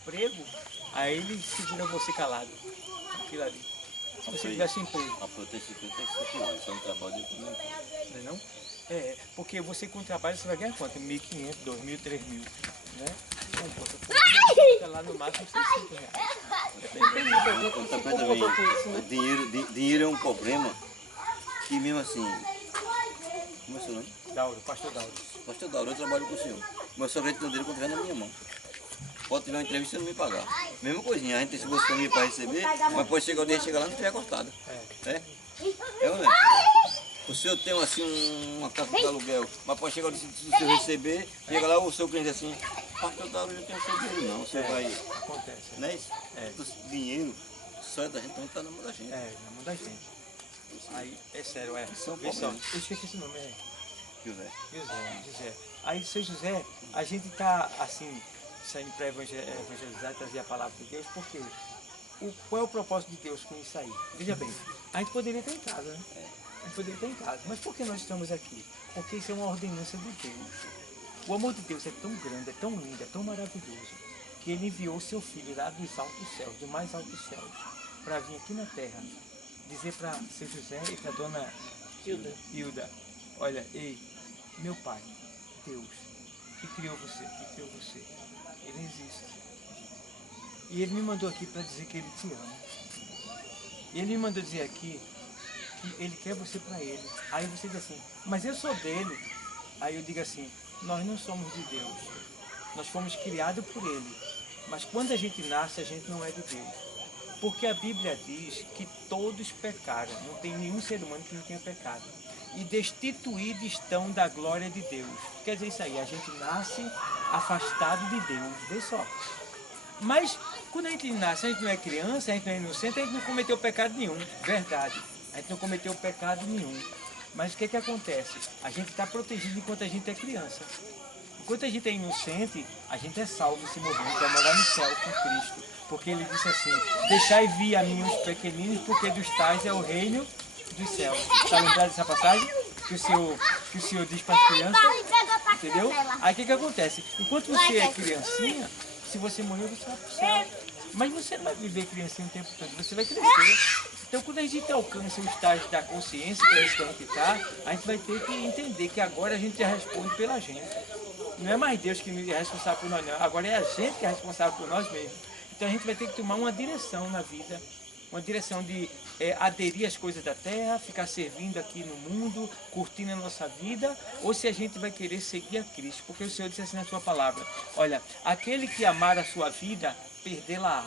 emprego, aí ele segura você calado. Aquilo ali. Se você tivesse emprego. A proteção tem que ser pior, isso é um trabalho de Não é não? É, porque você com trabalho você vai ganhar quanto? 1.500, 2.000, 3.000, né? Então, pô, você fica lá no máximo R$600. outra coisa também, dinheiro é um problema que mesmo assim, como é o seu nome? Dauro, pastor Dauro. Pastor Dauro, eu trabalho com o senhor. Meu sogro tem dinheiro quando tiver na minha mão. Pode tiver uma entrevista e não me pagar. Mesma coisinha, a gente tem esse caminho para receber, mas pode chegar o dia chegar lá e não tiver cortado. É? É ou não é? O senhor tem assim uma casa de aluguel, mas pode chegar o dia se o senhor receber, chega lá o seu cliente assim, pastor Dauro, eu não tenho seu dinheiro não, você vai. Acontece. Não é isso? Dinheiro só é da gente, então está na mão da gente. É, na mão da gente. Aí, é sério, Isso é um Vê só, problema. eu esqueci esse nome, José. José. Aí, seu José, a gente está assim, saindo para evangelizar, trazer a palavra de Deus, porque qual é o propósito de Deus com isso aí? Veja bem, a gente poderia estar em casa, né? A gente poderia estar em casa, mas por que nós estamos aqui? Porque isso é uma ordenança de Deus. O amor de Deus é tão grande, é tão lindo, é tão maravilhoso, que Ele enviou o seu Filho lá dos altos céus, do mais altos céus, para vir aqui na terra, dizer para seu José e para dona Hilda, olha, ei, meu Pai, Deus, que criou você, Ele existe. E Ele me mandou aqui para dizer que Ele te ama. E Ele me mandou dizer aqui que Ele quer você para Ele. Aí você diz assim, mas eu sou dele. Aí eu digo assim, nós não somos de Deus. Nós fomos criados por Ele. Mas quando a gente nasce, a gente não é de Deus. Porque a Bíblia diz que todos pecaram. Não tem nenhum ser humano que não tenha pecado. E destituídos estão da glória de Deus. Quer dizer isso aí, a gente nasce afastado de Deus. Vê só. Mas quando a gente nasce, a gente não é criança, a gente não é inocente, a gente não cometeu pecado nenhum. Verdade. A gente não cometeu pecado nenhum. Mas o que acontece? A gente está protegido enquanto a gente é criança. Enquanto a gente é inocente, a gente é salvo se morrer, a gente vai morar no céu com Cristo. Porque Ele disse assim, deixai vir a mim os pequeninos, porque dos tais é o reino dos céus. Está lembrado dessa passagem? Que o Senhor diz para as crianças? Entendeu? Aí o que acontece? Enquanto você é criancinha, se você morrer, você vai para o céu. Mas você não vai viver criancinha o tempo todo, você vai crescer. Então, quando a gente alcança o estágio da consciência, que é isso que a gente está, a gente vai ter que entender que agora a gente já responde pela gente. Não é mais Deus que é responsável por nós, não. Agora é a gente que é responsável por nós mesmos. Então, a gente vai ter que tomar uma direção na vida, uma direção de aderir às coisas da terra, ficar servindo aqui no mundo, curtindo a nossa vida, ou se a gente vai querer seguir a Cristo. Porque o Senhor disse assim na sua palavra, olha, aquele que amar a sua vida, perdê-la-á.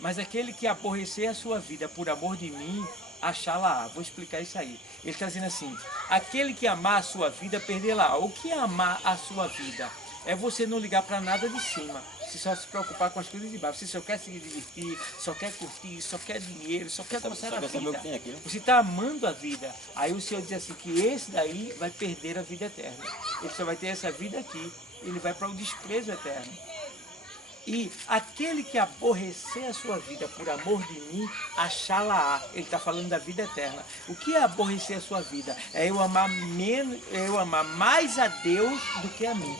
Mas aquele que aborrecer a sua vida por amor de mim, achá-la-á. Vou explicar isso aí. Ele está dizendo assim, aquele que amar a sua vida, perdê-la-á. O que é amar a sua vida? É você não ligar para nada de cima, você só se preocupar com as coisas de baixo. Você só quer se divertir, só quer curtir, só quer dinheiro, só quer gostar da vida. Você está amando a vida. Aí o Senhor diz assim, que esse daí vai perder a vida eterna. Ele só vai ter essa vida aqui, ele vai para o desprezo eterno. E aquele que aborrecer a sua vida por amor de mim, achá-la-á. Ele está falando da vida eterna. O que é aborrecer a sua vida? É eu amar mais a Deus do que a mim.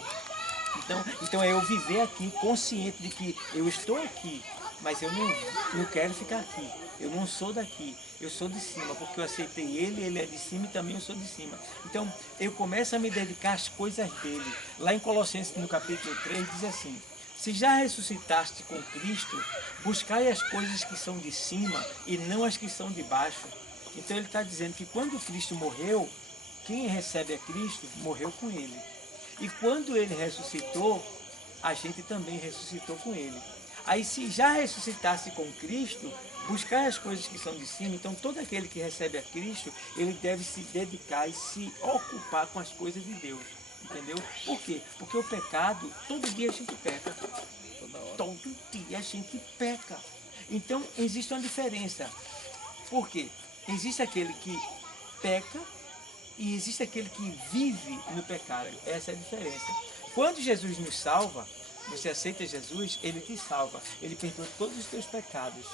Então é eu viver aqui consciente de que eu estou aqui, mas eu não quero ficar aqui. Eu não sou daqui, eu sou de cima, porque eu aceitei ele é de cima e também eu sou de cima. Então eu começo a me dedicar às coisas dele. Lá em Colossenses, no capítulo 3, diz assim, se já ressuscitaste com Cristo, buscai as coisas que são de cima e não as que são de baixo. Então ele está dizendo que quando Cristo morreu, quem recebe a Cristo morreu com ele. E quando ele ressuscitou, a gente também ressuscitou com ele. Aí se já ressuscitasse com Cristo, buscar as coisas que são de cima, então todo aquele que recebe a Cristo, ele deve se dedicar e se ocupar com as coisas de Deus. Entendeu? Por quê? Porque o pecado, todo dia a gente peca. Todo dia a gente peca. Então existe uma diferença. Por quê? Existe aquele que peca e existe aquele que vive no pecado. Essa é a diferença. Quando Jesus nos salva, você aceita Jesus, Ele te salva. Ele perdoa todos os teus pecados.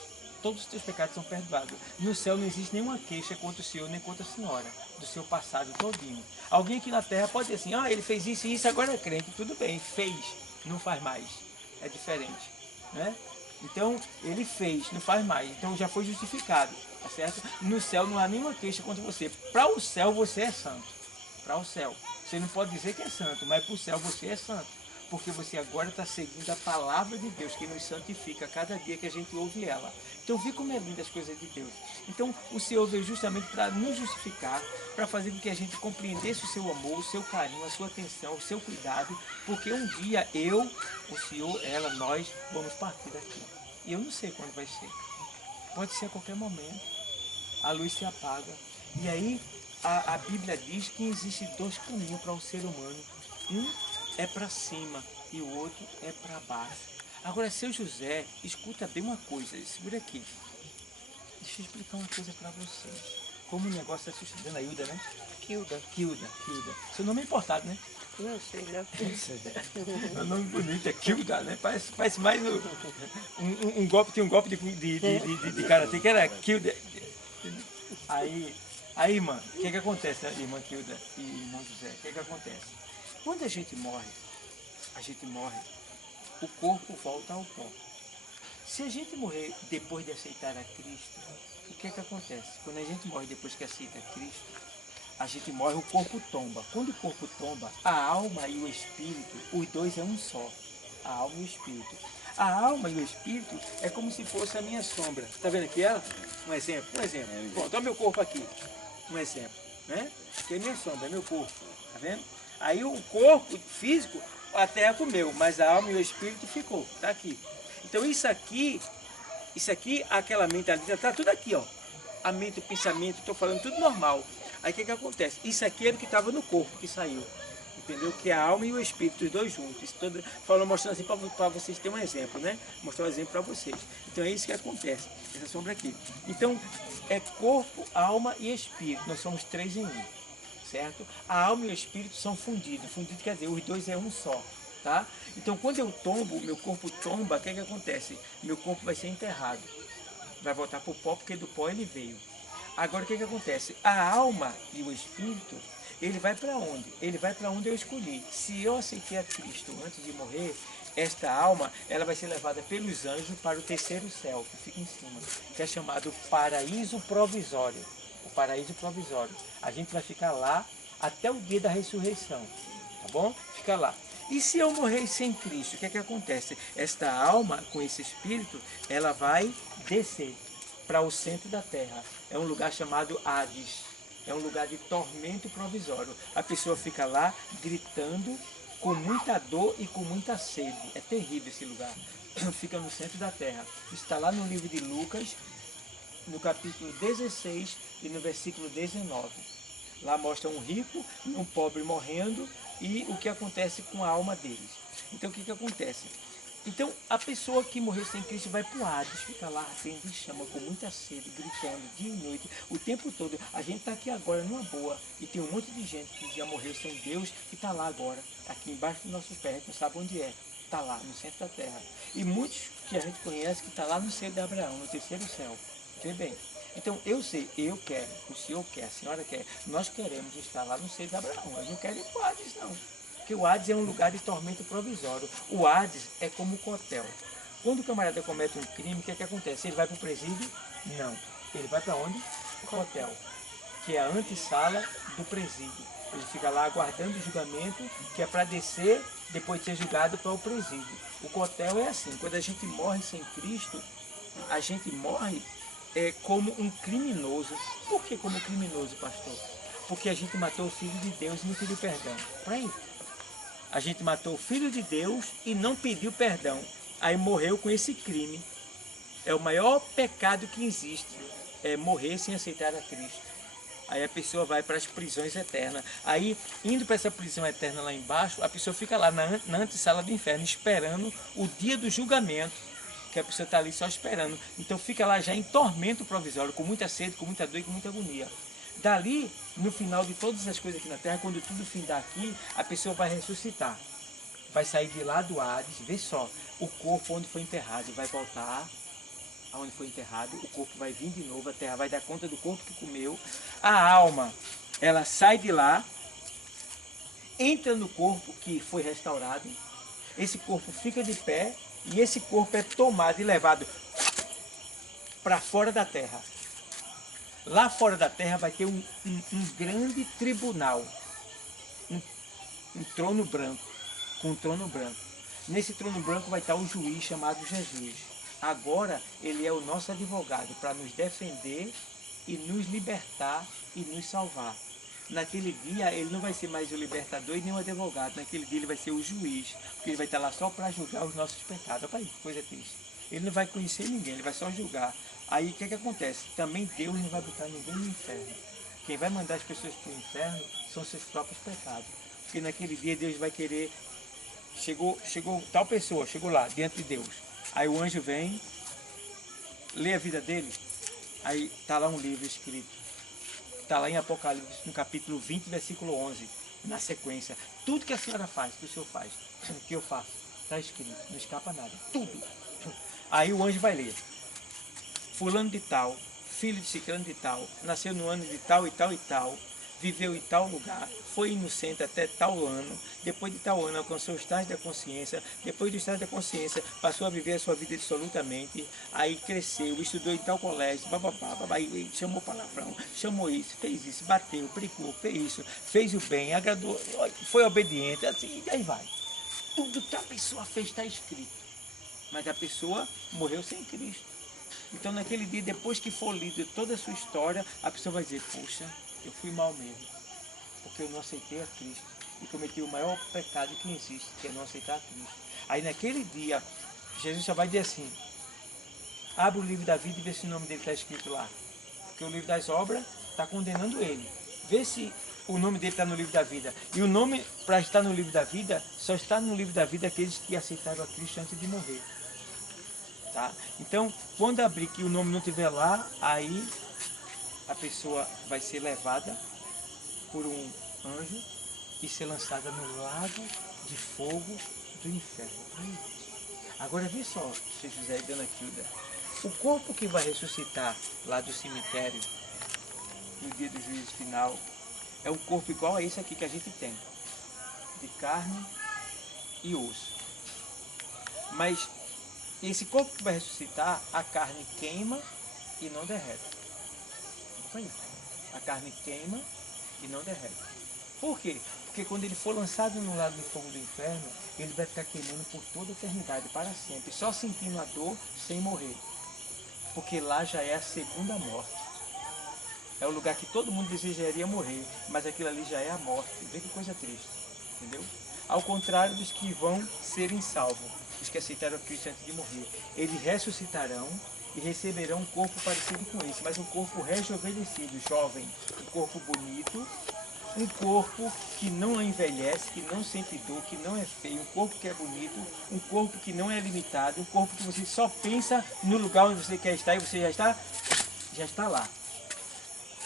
Todos os teus pecados são perdoados. No céu não existe nenhuma queixa contra o Senhor nem contra a Senhora, do seu passado todinho. Alguém aqui na terra pode dizer assim, ele fez isso e isso, agora é crente. Tudo bem, fez, não faz mais. É diferente. né? Então, ele fez, não faz mais. Então, já foi justificado, tá certo? No céu não há nenhuma queixa contra você. Para o céu, você é santo. Para o céu. Você não pode dizer que é santo, mas para o céu você é santo. Porque você agora está seguindo a palavra de Deus, que nos santifica a cada dia que a gente ouve ela. Então, vê como é linda as coisas de Deus. Então, o Senhor veio justamente para nos justificar, para fazer com que a gente compreendesse o seu amor, o seu carinho, a sua atenção, o seu cuidado, porque um dia eu, o Senhor, ela, nós vamos partir daqui. E eu não sei quando vai ser. Pode ser a qualquer momento. A luz se apaga. E aí, a Bíblia diz que existem dois caminhos para o ser humano. Um é para cima e o outro é para baixo. Agora, seu José, escuta bem uma coisa, segura aqui. Deixa eu explicar uma coisa para vocês. Como o negócio está sucedendo, a Hilda, né? Kilda. Kilda. Seu nome é importado, né? Não sei, né? É um nome bonito, é Kilda, né? Parece mais um golpe, tem um golpe de karatê que era Kilda. Aí, irmã, o que acontece, né, irmã Kilda e irmão José? O que acontece? Quando a gente morre, o corpo volta ao pó. Se a gente morrer depois de aceitar a Cristo, o que acontece? Quando a gente morre depois que aceita Cristo, a gente morre, o corpo tomba. Quando o corpo tomba, a alma e o espírito, os dois é um só. A alma e o espírito. A alma e o espírito é como se fosse a minha sombra. Está vendo aqui ela? Um exemplo. Pronto, olha o meu corpo aqui. Um exemplo, né? Que é minha sombra, é meu corpo. Está vendo? Aí o corpo físico, a terra comeu, mas a alma e o espírito ficou. Está aqui. Então isso aqui, aquela mentalidade, está tudo aqui, ó. A mente, o pensamento, estou falando tudo normal. Aí o que acontece? Isso aqui era o que estava no corpo, que saiu. Entendeu? Que é a alma e o espírito, os dois juntos. Isso todo, falando, mostrando assim para vocês terem um exemplo, né? Mostrar um exemplo para vocês. Então é isso que acontece, essa sombra aqui. Então é corpo, alma e espírito. Nós somos três em um, certo? A alma e o espírito são fundidos. Fundido quer dizer, os dois é um só, tá? Então quando eu tombo, meu corpo tomba, o que acontece? Meu corpo vai ser enterrado. Vai voltar para o pó, porque do pó ele veio. Agora o que acontece? A alma e o espírito, ele vai para onde? Ele vai para onde eu escolhi. Se eu aceitei a Cristo antes de morrer, esta alma, ela vai ser levada pelos anjos para o terceiro céu, que fica em cima, que é chamado paraíso provisório. O paraíso provisório. A gente vai ficar lá até o dia da ressurreição, tá bom? Fica lá. E se eu morrer sem Cristo, o que acontece? Esta alma, com esse espírito, ela vai descer para o centro da terra. É um lugar chamado Hades. É um lugar de tormento provisório. A pessoa fica lá gritando com muita dor e com muita sede. É terrível esse lugar. Fica no centro da terra. Está lá no livro de Lucas, no capítulo 16 e no versículo 19. Lá mostra um rico e um pobre morrendo e o que acontece com a alma deles. Então o que acontece? Então, a pessoa que morreu sem Cristo vai para o Hades, fica lá ardendo em chama, com muita sede, gritando dia e noite, o tempo todo. A gente está aqui agora numa boa, e tem um monte de gente que já morreu sem Deus e está lá agora, aqui embaixo dos nossos pés, a gente não sabe onde é, está lá, no centro da terra. E muitos que a gente conhece que está lá no seio de Abraão, no terceiro céu. Vê bem. Então, eu sei, eu quero, o senhor quer, a senhora quer, nós queremos estar lá no seio de Abraão, nós não queremos ir para o Hades, não. Porque o Hades é um lugar de tormento provisório. O Hades é como o cotel. Quando o camarada comete um crime, o que acontece? Ele vai para o presídio? Não. Ele vai para onde? O cotel, que é a antessala do presídio. Ele fica lá aguardando o julgamento, que é para descer, depois de ser julgado, para o presídio. O cotel é assim, quando a gente morre sem Cristo, a gente morre como um criminoso. Por que como criminoso, pastor? Porque a gente matou o Filho de Deus e não pediu perdão. Por aí. A gente matou o Filho de Deus e não pediu perdão. Aí morreu com esse crime. É o maior pecado que existe. É morrer sem aceitar a Cristo. Aí a pessoa vai para as prisões eternas. Aí, indo para essa prisão eterna lá embaixo, a pessoa fica lá na antessala do inferno, esperando o dia do julgamento. Que a pessoa está ali só esperando. Então fica lá já em tormento provisório, com muita sede, com muita dor e com muita agonia. Dali, no final de todas as coisas aqui na Terra, quando tudo findar aqui, a pessoa vai ressuscitar. Vai sair de lá do Hades, vê só, o corpo onde foi enterrado, vai voltar aonde foi enterrado, o corpo vai vir de novo, a Terra vai dar conta do corpo que comeu, a alma, ela sai de lá, entra no corpo que foi restaurado, esse corpo fica de pé E esse corpo é tomado e levado para fora da terra. Lá fora da terra vai ter um grande tribunal, um trono branco, com um trono branco. Nesse trono branco vai estar um juiz chamado Jesus. Agora ele é o nosso advogado para nos defender e nos libertar e nos salvar. Naquele dia ele não vai ser mais o libertador e nem o advogado. Naquele dia ele vai ser o juiz, porque ele vai estar lá só para julgar os nossos pecados. Olha aí, que coisa triste. Ele não vai conhecer ninguém, ele vai só julgar. Aí o que acontece? Também Deus não vai botar ninguém no inferno. Quem vai mandar as pessoas para o inferno são seus próprios pecados. Porque naquele dia Deus vai querer... Chegou tal pessoa, chegou lá, diante de Deus. Aí o anjo vem, lê a vida dele, aí está lá um livro escrito. Está lá em Apocalipse, no capítulo 20, versículo 11, na sequência. Tudo que a senhora faz, que o senhor faz, que eu faço, está escrito, não escapa nada, tudo. Aí o anjo vai ler. Fulano de tal, filho de ciclano de tal, nasceu no ano de tal e tal e tal, viveu em tal lugar, foi inocente até tal ano, depois de tal ano alcançou o estágio da consciência, depois do estágio da consciência passou a viver a sua vida absolutamente, aí cresceu, estudou em tal colégio, aí chamou palavrão, chamou isso, fez isso, bateu, brigou, fez isso, fez o bem, agradou, foi obediente, assim, e aí vai. Tudo que a pessoa fez está escrito, mas a pessoa morreu sem Cristo. Então naquele dia, depois que for lido toda a sua história, a pessoa vai dizer, poxa, eu fui mal mesmo, porque eu não aceitei a Cristo e cometi o maior pecado que existe, que é não aceitar a Cristo. Aí naquele dia, Jesus só vai dizer assim, abre o livro da vida e vê se o nome dele está escrito lá. Porque o livro das obras está condenando ele. Vê se o nome dele está no livro da vida. E o nome, para estar no livro da vida, só está no livro da vida aqueles que aceitaram a Cristo antes de morrer. Tá? Então, quando abrir que o nome não estiver lá, aí a pessoa vai ser levada por um anjo e ser lançada no lago de fogo do inferno. Agora vê só, Sr. José e Dona Quilda, o corpo que vai ressuscitar lá do cemitério no dia do juízo final é um corpo igual a esse aqui que a gente tem, de carne e osso. Mas esse corpo que vai ressuscitar, a carne queima e não derrete. A carne queima e não derrete. Por quê? Porque quando ele for lançado no lago de fogo do inferno, ele vai ficar queimando por toda a eternidade, para sempre, só sentindo a dor sem morrer. Porque lá já é a segunda morte. É o lugar que todo mundo desejaria morrer, mas aquilo ali já é a morte. Vê que coisa triste, entendeu? Ao contrário dos que vão serem salvos, os que aceitaram Cristo antes de morrer. Eles ressuscitarão e receberão um corpo parecido com esse, mas um corpo rejuvenescido, jovem, um corpo bonito, um corpo que não envelhece, que não sente dor, que não é feio, um corpo que é bonito, um corpo que não é limitado, um corpo que você só pensa no lugar onde você quer estar e você já está lá.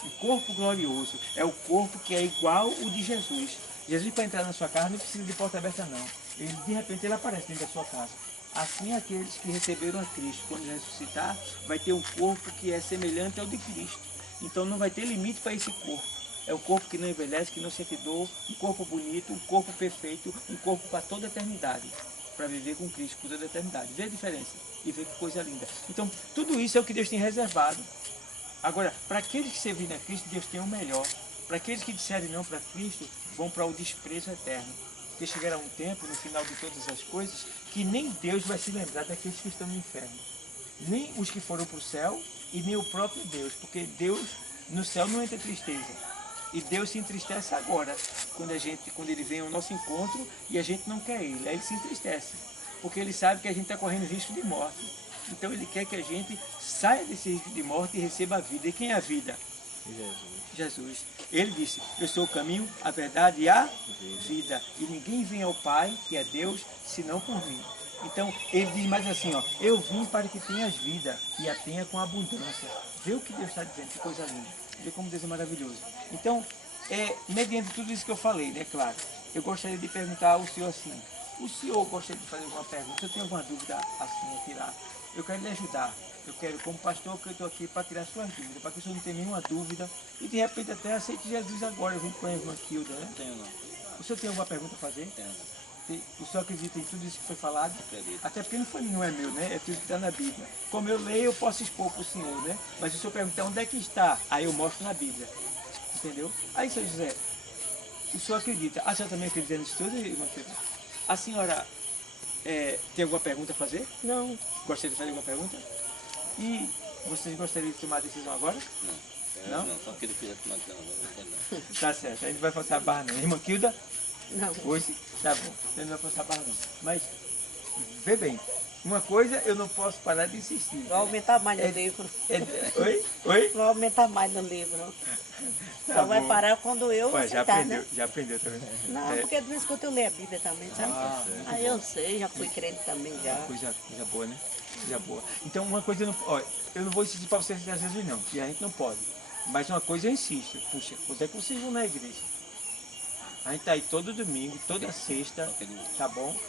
O corpo glorioso é o corpo que é igual o de Jesus. Jesus, para entrar na sua casa, não precisa de porta aberta, não. Ele, de repente, ele aparece dentro da sua casa. Assim, aqueles que receberam a Cristo, quando ressuscitar, vai ter um corpo que é semelhante ao de Cristo. Então, não vai ter limite para esse corpo. É um corpo que não envelhece, que não sente dor, um corpo bonito, um corpo perfeito, um corpo para toda a eternidade. Para viver com Cristo por toda a eternidade. Vê a diferença e vê que coisa linda. Então, tudo isso é o que Deus tem reservado. Agora, para aqueles que servirem a Cristo, Deus tem o melhor. Para aqueles que disserem não para Cristo, vão para o desprezo eterno. Porque chegará um tempo, no final de todas as coisas, que nem Deus vai se lembrar daqueles que estão no inferno. Nem os que foram para o céu e nem o próprio Deus. Porque Deus, no céu, não entra tristeza. E Deus se entristece agora, quando ele vem ao nosso encontro e a gente não quer ele. Aí ele se entristece. Porque ele sabe que a gente está correndo risco de morte. Então ele quer que a gente saia desse risco de morte e receba a vida. E quem é a vida? Jesus. Ele disse, eu sou o caminho, a verdade e a vida. E ninguém vem ao Pai, que é Deus, senão por mim. Então ele diz mais assim, ó, eu vim para que tenhas vida e a tenha com abundância. Vê o que Deus está dizendo, que coisa linda. Vê como Deus é maravilhoso. Então, mediante tudo isso que eu falei, né, claro, eu gostaria de perguntar ao senhor assim, o senhor gostaria de fazer alguma pergunta? Se eu tenho alguma dúvida assim a tirar, eu quero lhe ajudar. Eu quero, como pastor, que eu estou aqui para tirar suas dúvidas, para que o senhor não tenha nenhuma dúvida e de repente até aceite Jesus agora, junto com a irmã Quilda, né? Tenho não. O senhor tem alguma pergunta a fazer? Tenho. o senhor acredita em tudo isso que foi falado? Acredito. Até porque não é meu, né? É tudo que está na Bíblia. Como eu leio, eu posso expor para o senhor, né? Mas se o senhor perguntar onde é que está, aí eu mostro na Bíblia. Entendeu? Aí, São José, o senhor acredita? A senhora também acredita nisso tudo, irmã Cleusa? A senhora tem alguma pergunta a fazer? Não. Gostaria de fazer alguma pergunta? E vocês gostariam de tomar a decisão agora? Não? Não? Só que ele fez a tomada de não. Tá certo, a gente vai forçar a barra não. Irmã Kilda? Não. Hoje? Tá bom, a gente não vai forçar a barra não. Mas, vê bem, uma coisa eu não posso parar de insistir. Vai aumentar mais no livro. Oi? Oi? Vai aumentar mais no livro. Tá Só vai bom. parar quando eu Ué, já aceitar, aprendeu, né? já aprendeu também. Não, porque de vez em quando eu leio a Bíblia também, sabe? Aí eu sei, já fui crente também já. Coisa boa, né? Coisa boa. Então, uma coisa, eu não vou insistir para vocês às vezes não, que a gente não pode. Mas uma coisa eu insisto, puxa, quando é que vocês vão na igreja? A gente tá aí todo domingo, toda sexta, tá bom?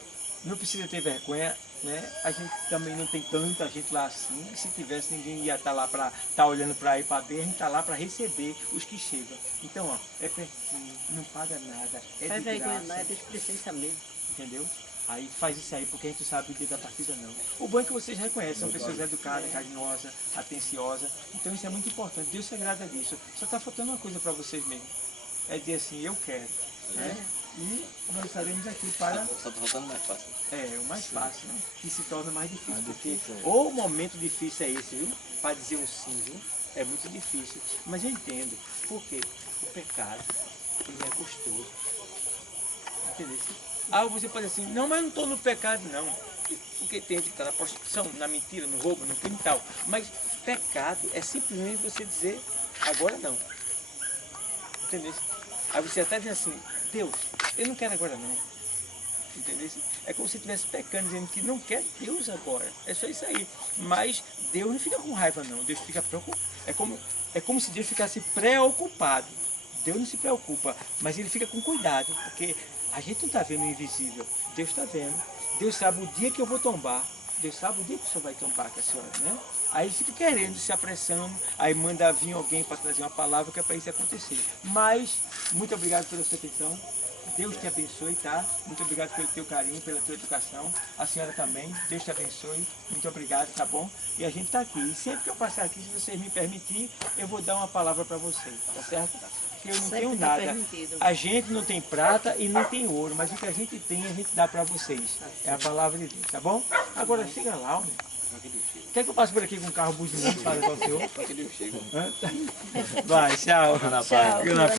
Não precisa ter vergonha, né? A gente também não tem tanta gente lá assim. Se tivesse, ninguém ia estar lá para estar olhando para ir para ver, a gente tá lá para receber os que chegam. Então, ó, é pertinho, não paga nada, é Faz de vergonha não, é graça, desplicência mesmo. entendeu? Aí faz isso aí, porque a gente não sabe o dia da partida não. O bom é que vocês reconhecem, são pessoas educadas, carinhosas, atenciosas. Então isso é muito importante, Deus se agrada disso. Só está faltando uma coisa para vocês mesmo. É dizer assim, eu quero. Né? E nós estaremos aqui para... Só tá faltando mais fácil. o mais fácil, né? Que se torna mais difícil. Porque o momento difícil é esse, viu? Para dizer um sim, viu? É muito difícil. Mas eu entendo. Porque o pecado, ele é gostoso. Entendeu? Ah, você pode dizer assim, não, mas eu não estou no pecado, não. Porque tem que estar na prostituição, na mentira, no roubo, no crime e tal. Mas pecado é simplesmente você dizer, agora não. Entendeu? Aí você até diz assim, Deus, eu não quero agora não. Entendeu? É como se estivesse pecando, dizendo que não quer Deus agora. É só isso aí. Mas Deus não fica com raiva não. Deus fica preocupado. É como se Deus ficasse preocupado. Deus não se preocupa, mas ele fica com cuidado, porque a gente não está vendo o invisível. Deus está vendo. Deus sabe o dia que eu vou tombar. Deus sabe o dia que o senhor vai tombar com a senhora, né? Aí ele fica querendo, se apressando, aí manda vir alguém para trazer uma palavra que é para isso acontecer. Mas, muito obrigado pela sua atenção. Deus te abençoe, tá? Muito obrigado pelo teu carinho, pela tua educação. A senhora também. Deus te abençoe. Muito obrigado, tá bom? E a gente está aqui. E sempre que eu passar aqui, se vocês me permitirem, eu vou dar uma palavra para vocês, tá certo? Porque eu não Sempre tenho tá nada. permitido. A gente não tem prata e não tem ouro, mas o que a gente tem, a gente dá para vocês. É a palavra de Deus, tá bom? Agora chega lá, homem. Quer que eu passe por aqui com um carro buzinando para levar o senhor? Para que Deus chega. Vai, tchau. Tchau.